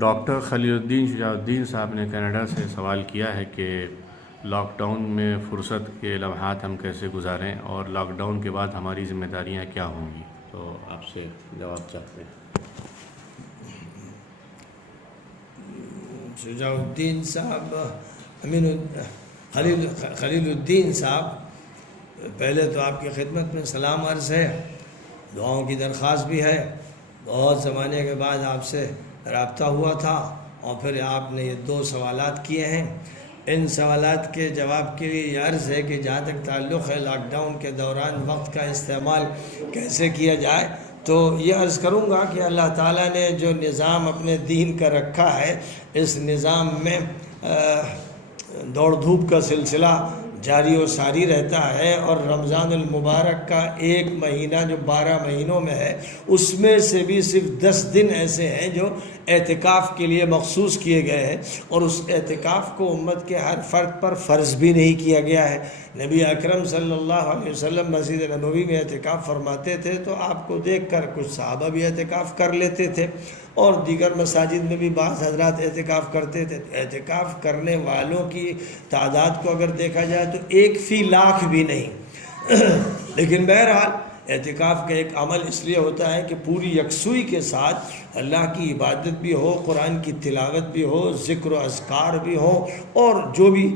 Doctor خلیل الدین شجاع الدین صاحب نے Canada سے سوال کیا ہے کہ لاک ڈاؤن میں فرصت کے لمحات ہم کیسے گزاریں اور لاک ڈاؤن کے بعد ہماری ذمہ داریاں کیا ہوں گی، تو آپ سے جواب چاہتے ہیں۔ شجاع الدین صاحب خلیل الدین صاحب، پہلے تو آپ کی خدمت میں سلام عرض ہے، دعاؤں کی درخواست بھی ہے۔ بہت زمانے کے بعد آپ سے رابطہ ہوا تھا اور پھر آپ نے یہ 2 سوالات کیے ہیں۔ ان سوالات کے جواب کے لیے یہ عرض ہے کہ جہاں تک تعلق ہے لاک ڈاؤن کے دوران وقت کا استعمال کیسے کیا جائے، تو یہ عرض کروں گا کہ اللہ تعالیٰ نے جو نظام اپنے دین کا رکھا ہے، اس نظام میں دوڑ دھوپ کا سلسلہ جاری و ساری رہتا ہے، اور رمضان المبارک کا ایک مہینہ جو 12 مہینوں میں ہے، اس میں سے بھی صرف 10 دن ایسے ہیں جو اعتکاف کے لیے مخصوص کیے گئے ہیں، اور اس اعتکاف کو امت کے ہر فرد پر فرض بھی نہیں کیا گیا ہے۔ نبی اکرم صلی اللہ علیہ وسلم مسجد نبوی میں اعتکاف فرماتے تھے تو آپ کو دیکھ کر کچھ صحابہ بھی اعتکاف کر لیتے تھے، اور دیگر مساجد میں بھی بعض حضرات اعتکاف کرتے تھے۔ اعتکاف کرنے والوں کی تعداد کو اگر دیکھا جائے تو 1 فی لاکھ بھی نہیں، لیکن بہرحال اعتکاف کا ایک عمل اس لیے ہوتا ہے کہ پوری یکسوئی کے ساتھ اللہ کی عبادت بھی ہو، قرآن کی تلاوت بھی ہو، ذکر و اذکار بھی ہو، اور جو بھی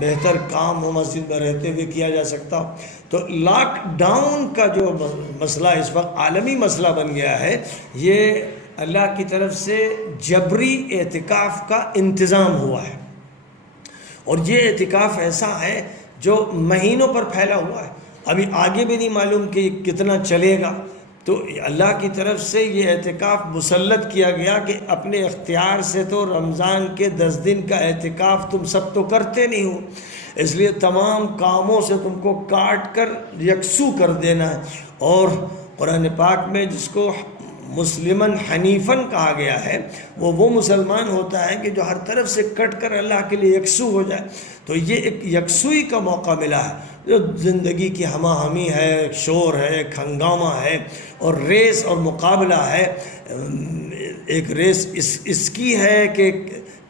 بہتر کام ہو مسجد میں رہتے ہوئے کیا جا سکتا ہو۔ تو لاک ڈاؤن کا جو مسئلہ اس وقت عالمی مسئلہ بن گیا ہے، یہ اللہ کی طرف سے جبری اعتکاف کا انتظام ہوا ہے، اور یہ اعتکاف ایسا ہے جو مہینوں پر پھیلا ہوا ہے، ابھی آگے بھی نہیں معلوم کہ کتنا چلے گا۔ تو اللہ کی طرف سے یہ اعتکاف مسلط کیا گیا کہ اپنے اختیار سے تو رمضان کے 10 دن کا اعتکاف تم سب تو کرتے نہیں ہو، اس لیے تمام کاموں سے تم کو کاٹ کر یکسو کر دینا ہے۔ اور قرآن پاک میں جس کو مسلماً حنیفاً کہا گیا ہے، وہ مسلمان ہوتا ہے کہ جو ہر طرف سے کٹ کر اللہ کے لیے یکسو ہو جائے۔ تو یہ ایک یکسوئی کا موقع ملا ہے، جو زندگی کی ہمہ ہمی ہے، شور ہے، ایک ہنگامہ ہے، اور ریس اور مقابلہ ہے۔ ایک ریس اس کی ہے کہ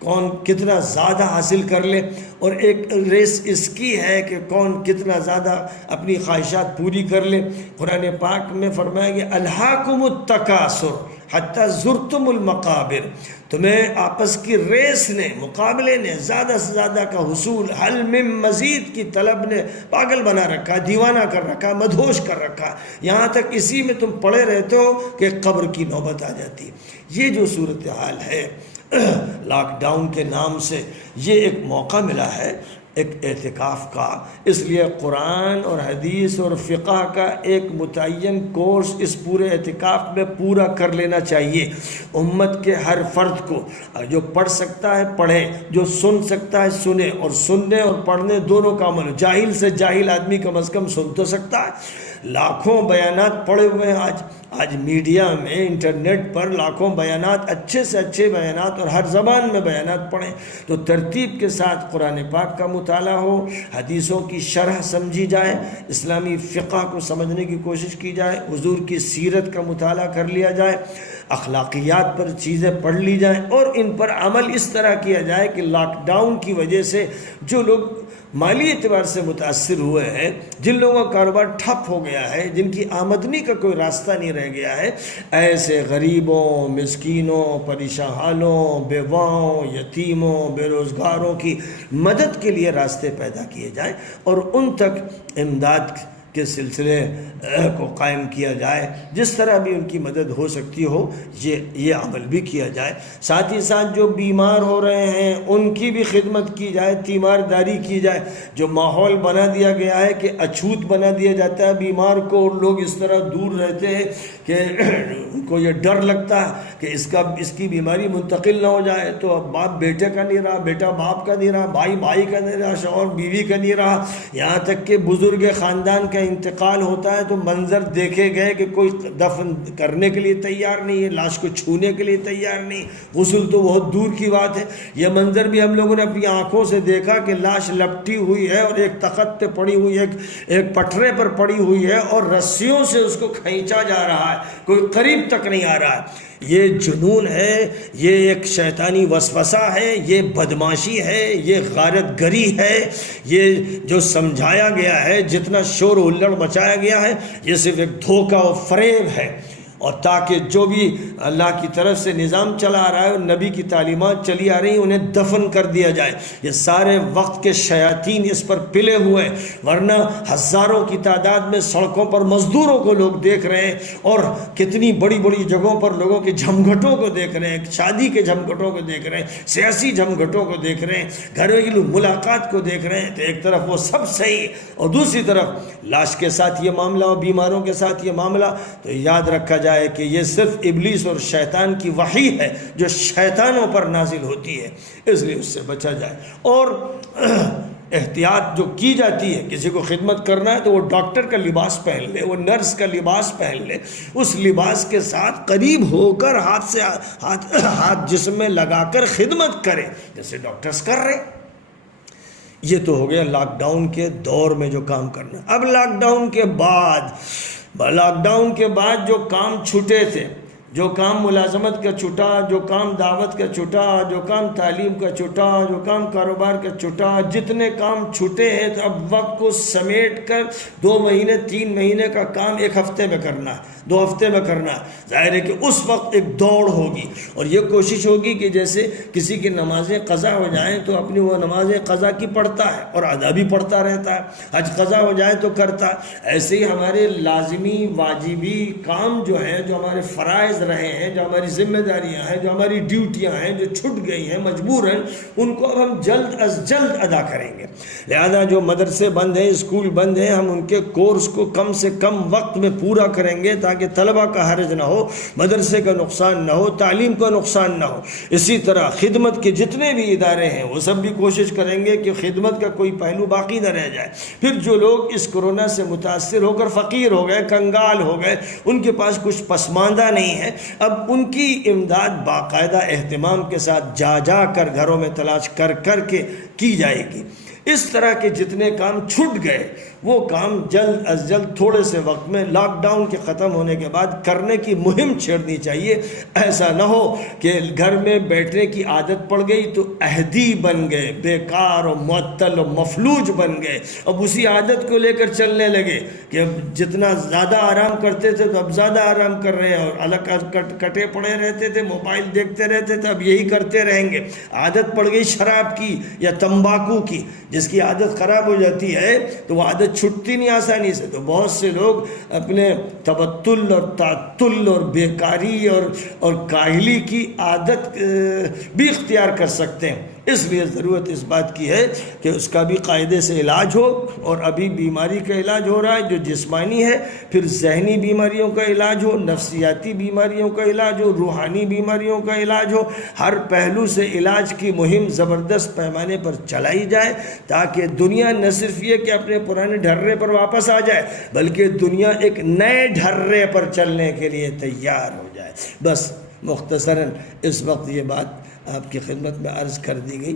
کون کتنا زیادہ حاصل کر لے، اور ایک ریس اس کی ہے کہ کون کتنا زیادہ اپنی خواہشات پوری کر لے۔ قرآن پاک میں فرمایا کہ الہاکم التکاثر حتی زرتم المقابر، تمہیں آپس کی ریس نے، مقابلے نے، زیادہ سے زیادہ کا حصول، حل من مزید کی طلب نے پاگل بنا رکھا ہے، دیوانہ کر رکھا ہے، مدہوش کر رکھا ہے، یہاں تک اسی میں تم پڑے رہتے ہو کہ قبر کی نوبت آ جاتی ہے۔ یہ جو صورتحال ہے لاک ڈاؤن کے نام سے، یہ ایک موقع ملا ہے ایک اعتکاف کا، اس لیے قرآن اور حدیث اور فقہ کا ایک متعین کورس اس پورے اعتکاف میں پورا کر لینا چاہیے۔ امت کے ہر فرد کو، جو پڑھ سکتا ہے پڑھے، جو سن سکتا ہے سنے، اور سننے اور پڑھنے دونوں کا عمل ہو۔ جاہل سے جاہل آدمی کم از کم سن تو سکتا ہے۔ لاکھوں بیانات پڑے ہوئے ہیں آج میڈیا میں، انٹرنیٹ پر لاکھوں بیانات، اچھے سے اچھے بیانات، اور ہر زبان میں بیانات پڑھیں تو ترتیب کے ساتھ قرآن پاک کا مطالعہ ہو، حدیثوں کی شرح سمجھی جائے، اسلامی فقہ کو سمجھنے کی کوشش کی جائے، حضور کی سیرت کا مطالعہ کر لیا جائے، اخلاقیات پر چیزیں پڑھ لی جائیں، اور ان پر عمل اس طرح کیا جائے کہ لاک ڈاؤن کی وجہ سے جو لوگ مالی اعتبار سے متاثر ہوئے ہیں، جن لوگوں کا کاروبار ٹھپ ہو گیا ہے، جن کی آمدنی کا کوئی راستہ نہیں رہ گیا ہے، ایسے غریبوں، مسکینوں، پریشان حالوں، بیواؤں، یتیموں، بے روزگاروں کی مدد کے لیے راستے پیدا کیے جائیں، اور ان تک امداد کے سلسلے کو قائم کیا جائے، جس طرح بھی ان کی مدد ہو سکتی ہو، یہ عمل بھی کیا جائے۔ ساتھ ہی ساتھ جو بیمار ہو رہے ہیں ان کی بھی خدمت کی جائے، تیمارداری کی جائے۔ جو ماحول بنا دیا گیا ہے کہ اچھوت بنا دیا جاتا ہے بیمار کو، اور لوگ اس طرح دور رہتے ہیں کہ ان کو یہ ڈر لگتا ہے کہ اس کی بیماری منتقل نہ ہو جائے، تو اب باپ بیٹے کا نہیں رہا، بیٹا باپ کا نہیں رہا، بھائی بھائی کا نہیں رہا، شوہر بیوی کا نہیں رہا، یہاں تک کہ بزرگ خاندان کا انتقال ہوتا ہے تو منظر دیکھے گئے کہ کوئی دفن کرنے کے لیے تیار نہیں ہے، لاش کو چھونے کے لیے تیار نہیں، غسل تو بہت دور کی بات ہے۔ یہ منظر بھی ہم لوگوں نے اپنی آنکھوں سے دیکھا کہ لاش لپٹی ہوئی ہے، اور ایک تخت پہ پڑی ہوئی ہے، ایک پٹھرے پر پڑی ہوئی ہے، اور رسیوں سے اس کو کھینچا جا رہا ہے، کوئی قریب تک نہیں آ رہا ہے۔ یہ جنون ہے، یہ ایک شیطانی وسوسہ ہے، یہ بدماشی ہے، یہ غارت گری ہے، یہ جو سمجھایا گیا ہے، جتنا شور و ہلڑ مچایا گیا ہے، یہ صرف ایک دھوکہ و فریب ہے، اور تاکہ جو بھی اللہ کی طرف سے نظام چلا آ رہا ہے اور نبی کی تعلیمات چلی آ رہی ہیں انہیں دفن کر دیا جائے۔ یہ سارے وقت کے شیاطین اس پر پلے ہوئے ہیں، ورنہ ہزاروں کی تعداد میں سڑکوں پر مزدوروں کو لوگ دیکھ رہے ہیں، اور کتنی بڑی بڑی جگہوں پر لوگوں کے جھمگھٹوں کو دیکھ رہے ہیں، شادی کے جھمگھٹوں کو دیکھ رہے ہیں، سیاسی جھمگھٹوں کو دیکھ رہے ہیں، گھریلو ملاقات کو دیکھ رہے ہیں۔ تو ایک طرف وہ سب صحیح، اور دوسری طرف لاش کے ساتھ یہ معاملہ اور بیماروں کے ساتھ یہ معاملہ۔ تو یاد رکھا جائے کہ یہ صرف ابلیس اور شیطان کی وحی ہے جو شیطانوں پر نازل ہوتی ہے، اس لیے اس سے بچا جائے۔ اور احتیاط جو کی جاتی ہے، کسی کو خدمت کرنا ہے تو وہ ڈاکٹر کا لباس پہن لے، وہ نرس کا لباس پہن لے، اس لباس کے ساتھ قریب ہو کر ہاتھ جسم میں لگا کر خدمت کرے جیسے ڈاکٹرز کر رہے ہیں۔ یہ تو ہو گیا لاک ڈاؤن کے دور میں جو کام کرنا۔ اب لاک ڈاؤن کے بعد جو کام چھوٹے تھے، جو کام ملازمت کا چھٹا، جو کام دعوت کا چھٹا، جو کام تعلیم کا چھٹا، جو کام کاروبار کا چھٹا، جتنے کام چھوٹے ہیں تو اب وقت کو سمیٹ کر 2 مہینے 3 مہینے کا کام 1 ہفتے میں کرنا ہے، 2 ہفتے میں کرنا ہے۔ ظاہر ہے کہ اس وقت ایک دوڑ ہوگی، اور یہ کوشش ہوگی کہ جیسے کسی کی نمازیں قضا ہو جائیں تو اپنی وہ نمازیں قضا کی پڑھتا ہے اور ادا بھی پڑھتا رہتا ہے، حج قضا ہو جائے تو کرتا ہے۔ ایسے ہی ہمارے لازمی واجبی کام جو ہیں، جو ہمارے فرائض رہے ہیں، جو ہماری ذمہ داریاں ہیں، جو ہماری ڈیوٹیاں ہیں، جو چھٹ گئی ہیں مجبور ہیں، ان کو اب ہم جلد از جلد ادا کریں گے۔ لہذا جو مدرسے بند ہیں، اسکول بند ہیں، ہم ان کے کورس کو کم سے کم وقت میں پورا کریں گے تاکہ طلبہ کا حرج نہ ہو، مدرسے کا نقصان نہ ہو، تعلیم کا نقصان نہ ہو۔ اسی طرح خدمت کے جتنے بھی ادارے ہیں وہ سب بھی کوشش کریں گے کہ خدمت کا کوئی پہلو باقی نہ رہ جائے۔ پھر جو لوگ اس کورونا سے متاثر ہو کر فقیر ہو گئے، کنگال ہو گئے، ان کے پاس کچھ پسماندہ نہیں ہے، اب ان کی امداد باقاعدہ اہتمام کے ساتھ جا کر گھروں میں تلاش کر کے کی جائے گی۔ اس طرح کے جتنے کام چھوٹ گئے وہ کام جلد از جلد تھوڑے سے وقت میں لاک ڈاؤن کے ختم ہونے کے بعد کرنے کی مہم چھیڑنی چاہیے۔ ایسا نہ ہو کہ گھر میں بیٹھنے کی عادت پڑ گئی تو احدی بن گئے، بیکار اور معطل اور مفلوج بن گئے، اب اسی عادت کو لے کر چلنے لگے کہ اب جتنا زیادہ آرام کرتے تھے تو اب زیادہ آرام کر رہے ہیں، اور الگ کٹے پڑے رہتے تھے، موبائل دیکھتے رہتے تھے، اب یہی کرتے رہیں گے۔ عادت پڑ گئی شراب کی یا تمباکو کی، جس کی عادت خراب ہو جاتی ہے تو وہ عادت چھٹتی نہیں آسانی سے، تو بہت سے لوگ اپنے تبتل اور تعطل اور بیکاری اور کاہلی کی عادت بھی اختیار کر سکتے ہیں۔ اس لیے ضرورت اس بات کی ہے کہ اس کا بھی قاعدے سے علاج ہو، اور ابھی بیماری کا علاج ہو رہا ہے جو جسمانی ہے، پھر ذہنی بیماریوں کا علاج ہو، نفسیاتی بیماریوں کا علاج ہو، روحانی بیماریوں کا علاج ہو، ہر پہلو سے علاج کی مہم زبردست پیمانے پر چلائی جائے تاکہ دنیا نہ صرف یہ کہ اپنے پرانے ڈھرے پر واپس آ جائے، بلکہ دنیا ایک نئے ڈھرے پر چلنے کے لیے تیار ہو جائے۔ بس مختصراً اس وقت یہ بات آپ کی خدمت میں عرض کر دی گئی۔